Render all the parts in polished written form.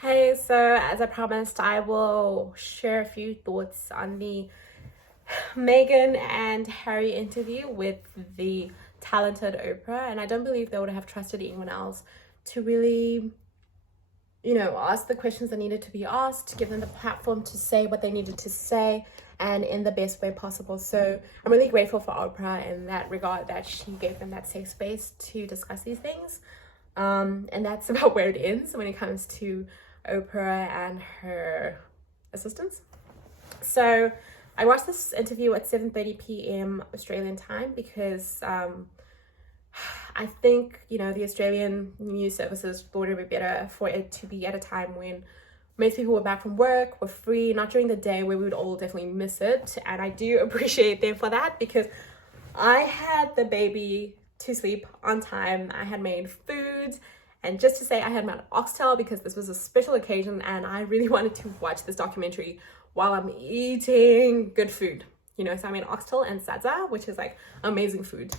Hey, so as I promised, I will share a few thoughts on the Meghan and Harry interview with the talented Oprah. And I don't believe they would have trusted anyone else to really, ask the questions that needed to be asked, give them the platform to say what they needed to say, and in the best way possible. So I'm really grateful for Oprah in that regard, that she gave them that safe space to discuss these things. And that's about where it ends when it comes to Oprah and her assistants. So I watched this interview at 7:30 p.m. Australian time because I think, the Australian news services thought it would be better for it to be at a time when most people were back from work, were free, not during the day where we would all definitely miss it. And I do appreciate them for that because I had the baby to sleep on time. I had made food, and just to say, I had my oxtail because this was a special occasion and I really wanted to watch this documentary while I'm eating good food. So I made oxtail and sadza, which is like amazing food.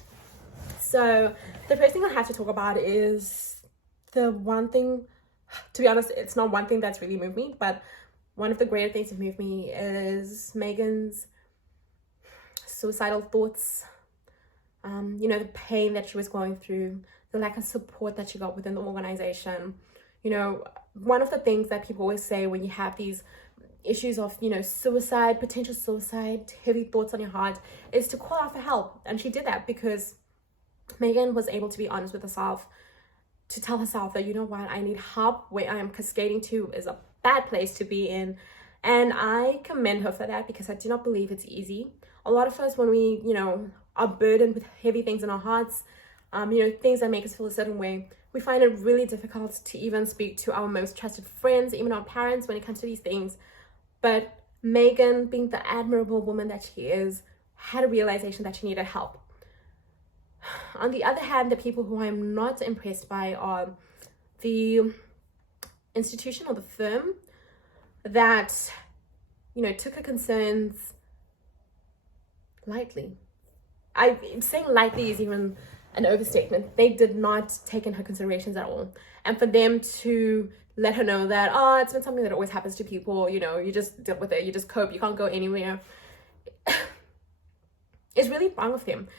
So the first thing I have to talk about is the one thing, to be honest, it's not one thing that's really moved me, but one of the greater things that moved me is Meghan's suicidal thoughts. The pain that she was going through, the lack of support that she got within the organization. One of the things that people always say when you have these issues of, suicide, potential suicide, heavy thoughts on your heart, is to call out for help. And she did that because Meghan was able to be honest with herself, to tell herself that, I need help. Where I am cascading to is a bad place to be in. And I commend her for that because I do not believe it's easy. A lot of us, when we, are burdened with heavy things in our hearts, things that make us feel a certain way, we find it really difficult to even speak to our most trusted friends, even our parents, when it comes to these things. But Meghan, being the admirable woman that she is, had a realization that she needed help. On the other hand, the people who I'm not impressed by are the institution or the firm that, took her concerns lightly. I'm saying lightly is even an overstatement. They did not take in her considerations at all. And for them to let her know that, it's been something that always happens to people, you just deal with it, you just cope, you can't go anywhere, is really wrong of them.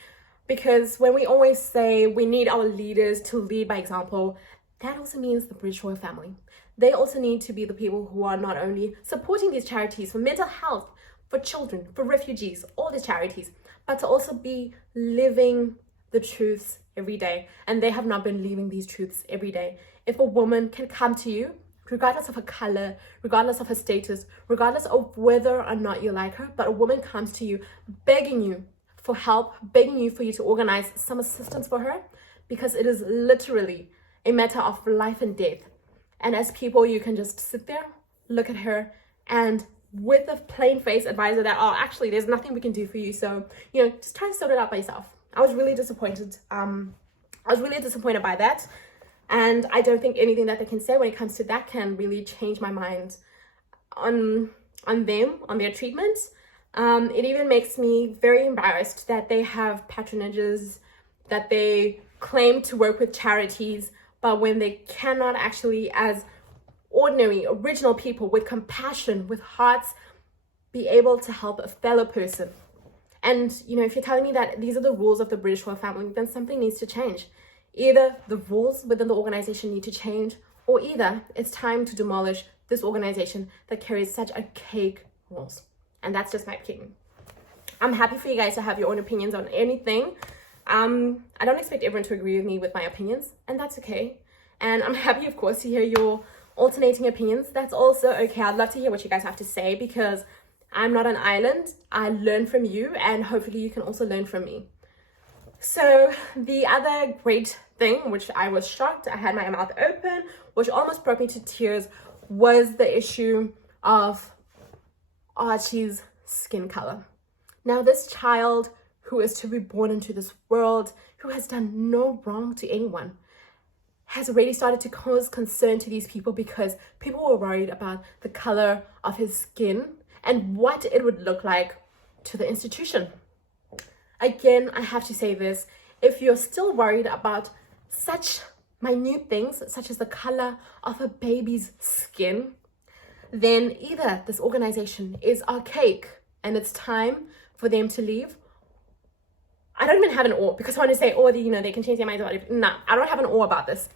Because when we always say we need our leaders to lead by example, that also means the British royal family. They also need to be the people who are not only supporting these charities for mental health, for children, for refugees, all these charities, but to also be living the truths every day. And they have not been living these truths every day. If a woman can come to you, regardless of her color, regardless of her status, regardless of whether or not you like her, but a woman comes to you begging you for help, begging you for you to organize some assistance for her, because it is literally a matter of life and death. And as people, you can just sit there, look at her, and with a plain face advise her that, actually, there's nothing we can do for you. So, just try to sort it out by yourself. I was really disappointed. By that. And I don't think anything that they can say when it comes to that can really change my mind on them, on their treatment. It even makes me very embarrassed that they have patronages, that they claim to work with charities, but when they cannot actually, as ordinary, original people with compassion, with hearts, be able to help a fellow person. And, if you're telling me that these are the rules of the British royal family, then something needs to change. Either the rules within the organization need to change, or either it's time to demolish this organization that carries such archaic rules. And that's just my opinion. I'm happy for you guys to have your own opinions on anything. I don't expect everyone to agree with me with my opinions, and that's okay. And I'm happy, of course, to hear your alternating opinions. That's also okay. I'd love to hear what you guys have to say because I'm not an island. I learn from you, and hopefully you can also learn from me. So the other great thing, which I was shocked, I had my mouth open, which almost brought me to tears, was the issue of Archie's skin color. Now, this child who is to be born into this world, who has done no wrong to anyone, has already started to cause concern to these people because people were worried about the color of his skin and what it would look like to the institution. Again, I have to say this, if you're still worried about such minute things such as the color of a baby's skin, then either this organization is archaic and it's time for them to leave. I don't even have an or, because I want to say, or they can change their minds about it. Nah, I don't have an or about this.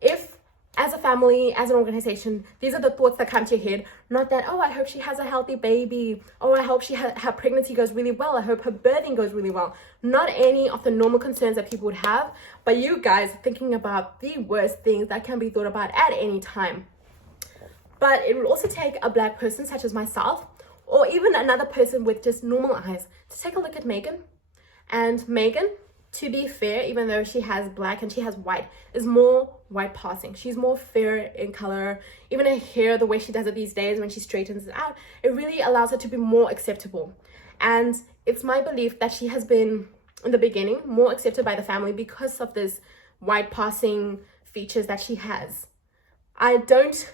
If, as a family, as an organization, these are the thoughts that come to your head, not that, oh, I hope she has a healthy baby. Oh, I hope her pregnancy goes really well. I hope her birthing goes really well. Not any of the normal concerns that people would have, but you guys thinking about the worst things that can be thought about at any time. But it will also take a Black person such as myself, or even another person with just normal eyes, to take a look at Meghan. And Meghan, to be fair, even though she has Black and she has white, is more white passing. She's more fair in color. Even her hair, the way she does it these days when she straightens it out, it really allows her to be more acceptable. And it's my belief that she has been, in the beginning, more accepted by the family because of this white passing features that she has. I don't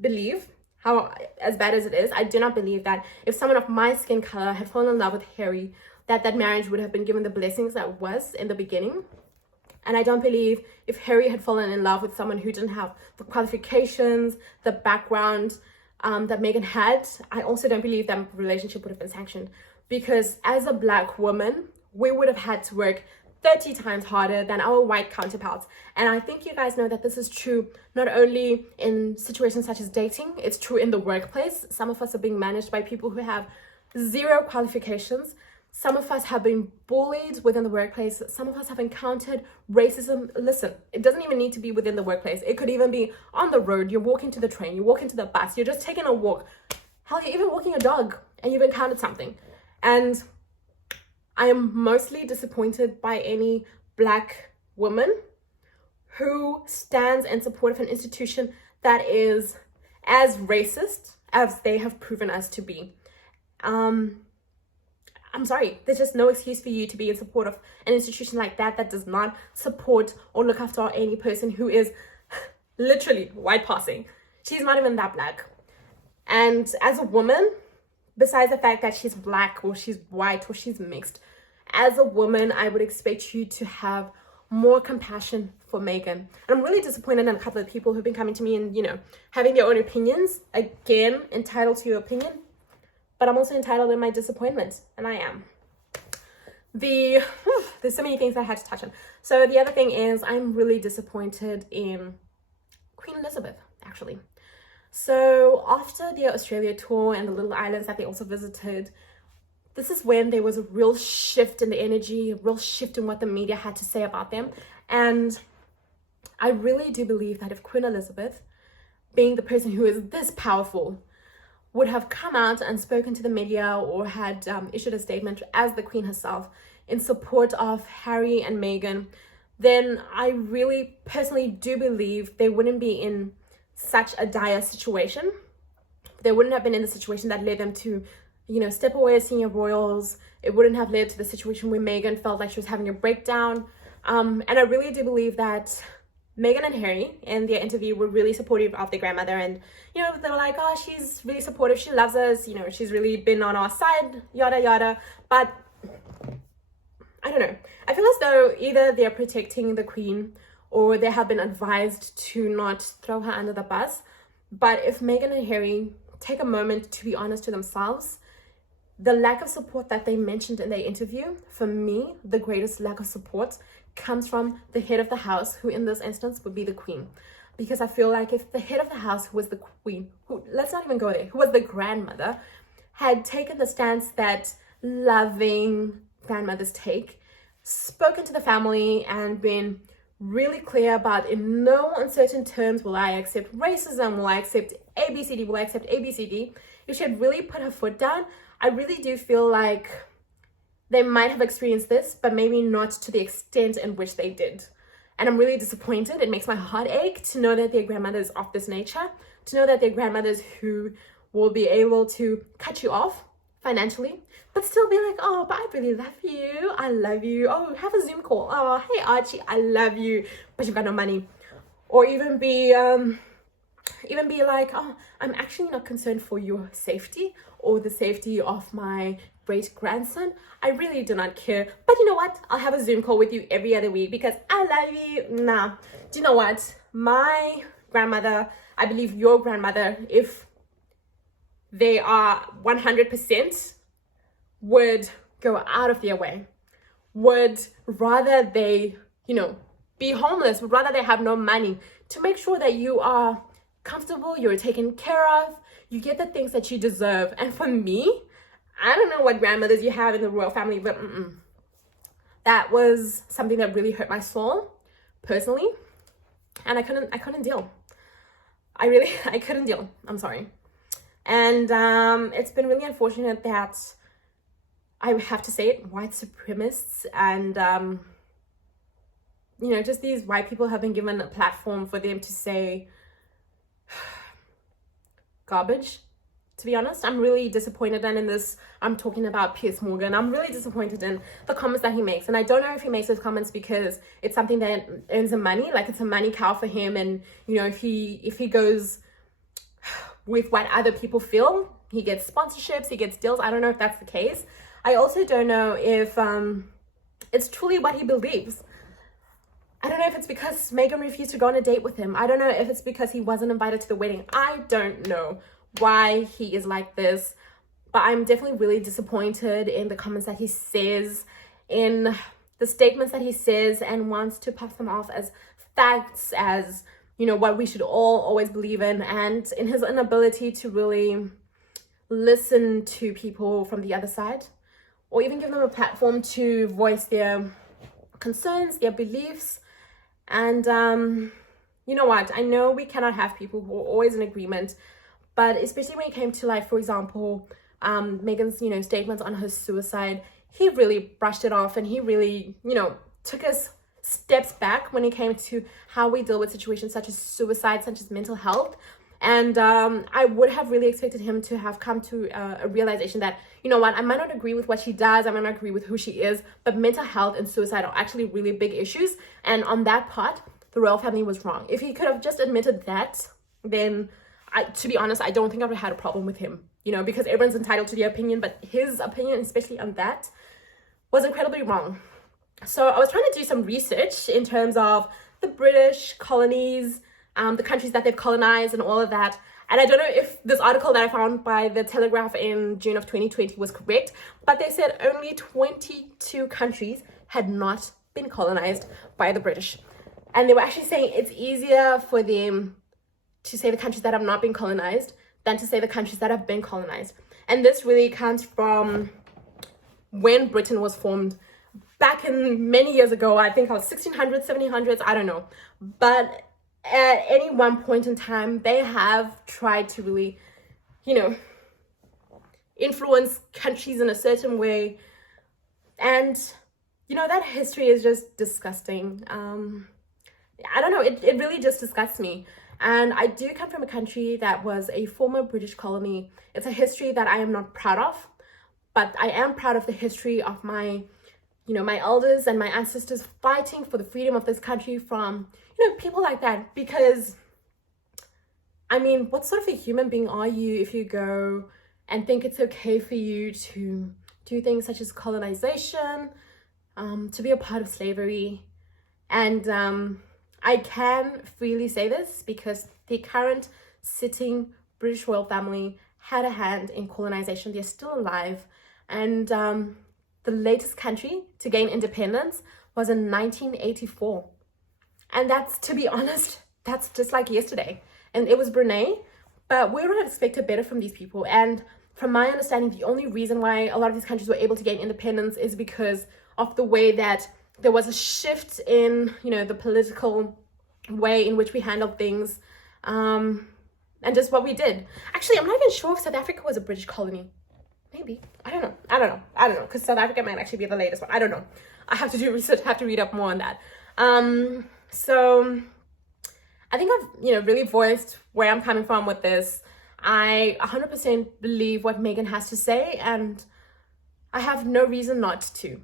believe, how as bad as it is, I do not believe that if someone of my skin color had fallen in love with Harry, that marriage would have been given the blessings that it was in the beginning. And I don't believe if Harry had fallen in love with someone who didn't have the qualifications, the background that Meghan had, I also don't believe that relationship would have been sanctioned. Because as a Black woman, we would have had to work 30 times harder than our white counterparts. And I think you guys know that this is true not only in situations such as dating, it's true in the workplace. Some of us are being managed by people who have zero qualifications. Some of us have been bullied within the workplace. Some of us have encountered racism. Listen, it doesn't even need to be within the workplace. It could even be on the road. You're walking to the train, you walk into the bus, you're just taking a walk. Hell, you're even walking a dog and you've encountered something. And I am mostly disappointed by any Black woman who stands in support of an institution that is as racist as they have proven us to be. I'm sorry, there's just no excuse for you to be in support of an institution like that does not support or look after any person who is literally white passing. She's not even that Black. And as a woman, besides the fact that she's Black or she's white or she's mixed, as a woman, I would expect you to have more compassion for Meghan. And I'm really disappointed in a couple of people who've been coming to me and, having their own opinions. Again, entitled to your opinion. But I'm also entitled in my disappointment, and I am. There's so many things I had to touch on. So the other thing is I'm really disappointed in Queen Elizabeth, actually. So after their Australia tour and the little islands that they also visited, this is when there was a real shift in the energy, a real shift in what the media had to say about them. And I really do believe that if Queen Elizabeth, being the person who is this powerful, would have come out and spoken to the media or had issued a statement as the Queen herself in support of Harry and Meghan, then I really personally do believe they wouldn't be in such a dire situation. They wouldn't have been in the situation that led them to, step away as senior royals. It wouldn't have led to the situation where Meghan felt like she was having a breakdown. And I really do believe that Meghan and Harry in their interview were really supportive of their grandmother, and they were like, oh, she's really supportive, she loves us, she's really been on our side, yada yada. But I don't know, I feel as though either they're protecting the Queen or they have been advised to not throw her under the bus. But if Meghan and Harry take a moment to be honest to themselves, the lack of support that they mentioned in their interview, for me, the greatest lack of support comes from the head of the house, who in this instance would be the Queen. Because I feel like if the head of the house, who was the Queen, let's not even go there, who was the grandmother, had taken the stance that loving grandmothers take, spoken to the family and been really clear about, in no uncertain terms will I accept racism, will I accept ABCD, will I accept ABCD, if she had really put her foot down, I really do feel like they might have experienced this, but maybe not to the extent in which they did. And I'm really disappointed. It makes my heart ache to know that their grandmothers of this nature, to know that their grandmothers who will be able to cut you off financially, but still be like, oh, but I really love you. I love you. Oh, have a Zoom call. Oh, hey, Archie, I love you. But you've got no money. Or even be even be like, oh, I'm actually not concerned for your safety or the safety of my great grandson. I really do not care. But you know what? I'll have a Zoom call with you every other week because I love you. Nah. Do you know what? My grandmother, I believe your grandmother, if they are 100%, would go out of their way, would rather they, be homeless, would rather they have no money to make sure that you are comfortable, you're taken care of, you get the things that you deserve. And for me, I don't know what grandmothers you have in the royal family, but that was something that really hurt my soul personally, and I couldn't deal. I couldn't deal. I'm sorry. And it's been really unfortunate that I have to say it, white supremacists and just these white people have been given a platform for them to say garbage. To be honest, I'm really disappointed, and in this, I'm talking about Piers Morgan. I'm really disappointed in the comments that he makes, and I don't know if he makes those comments because it's something that earns him money, like it's a money cow for him, and if he goes with what other people feel, he gets sponsorships, he gets deals. I don't know if that's the case. I also don't know if it's truly what he believes. I don't know if it's because Meghan refused to go on a date with him. I don't know if it's because he wasn't invited to the wedding. I don't know why he is like this, but I'm definitely really disappointed in the comments that he says, in the statements that he says, and wants to pass them off as facts, as what we should all always believe in, and in his inability to really listen to people from the other side, or even give them a platform to voice their concerns, their beliefs. And you know what, I know we cannot have people who are always in agreement, but especially when it came to, like, for example, Meghan's statements on her suicide, he really brushed it off, and he really took us steps back when it came to how we deal with situations such as suicide, such as mental health. And I would have really expected him to have come to a realization that, I might not agree with what she does, I might not agree with who she is, but mental health and suicide are actually really big issues. And on that part, the royal family was wrong. If he could have just admitted that, then to be honest, I don't think I would have had a problem with him, because everyone's entitled to their opinion, but his opinion, especially on that, was incredibly wrong. So I was trying to do some research in terms of the British colonies, the countries that they've colonized and all of that. And I don't know if this article that I found by The Telegraph in June of 2020 was correct, but they said only 22 countries had not been colonized by the British. And they were actually saying it's easier for them to say the countries that have not been colonized than to say the countries that have been colonized. And this really comes from when Britain was formed back in many years ago. I think it was 1600s, 1700s, I don't know. But at any one point in time, they have tried to really, influence countries in a certain way. And, that history is just disgusting. I don't know, it really just disgusts me. And I do come from a country that was a former British colony. It's a history that I am not proud of, but I am proud of the history of my elders and my ancestors fighting for the freedom of this country from, people like that. Because, what sort of a human being are you if you go and think it's okay for you to do things such as colonization, to be a part of slavery? And I can freely say this because the current sitting British royal family had a hand in colonization. They're still alive. And the latest country to gain independence was in 1984. And that's, to be honest, that's just like yesterday. And it was Brunei, but we would have expected better from these people. And from my understanding, the only reason why a lot of these countries were able to gain independence is because of the way that there was a shift in, the political way in which we handled things, and just what we did. Actually, I'm not even sure if South Africa was a British colony. Maybe. I don't know, because South Africa might actually be the latest one. I don't know. I have to do research, I have to read up more on that. So I think I've, really voiced where I'm coming from with this. I 100% believe what Meghan has to say, and I have no reason not to.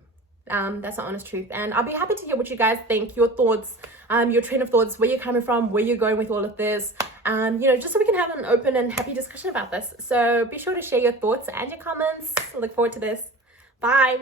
That's the honest truth. And I'll be happy to hear what you guys think, your thoughts, your train of thoughts, where you're coming from, where you're going with all of this, you know, just so we can have an open and happy discussion about this. So be sure to share your thoughts and your comments. I look forward to this. Bye.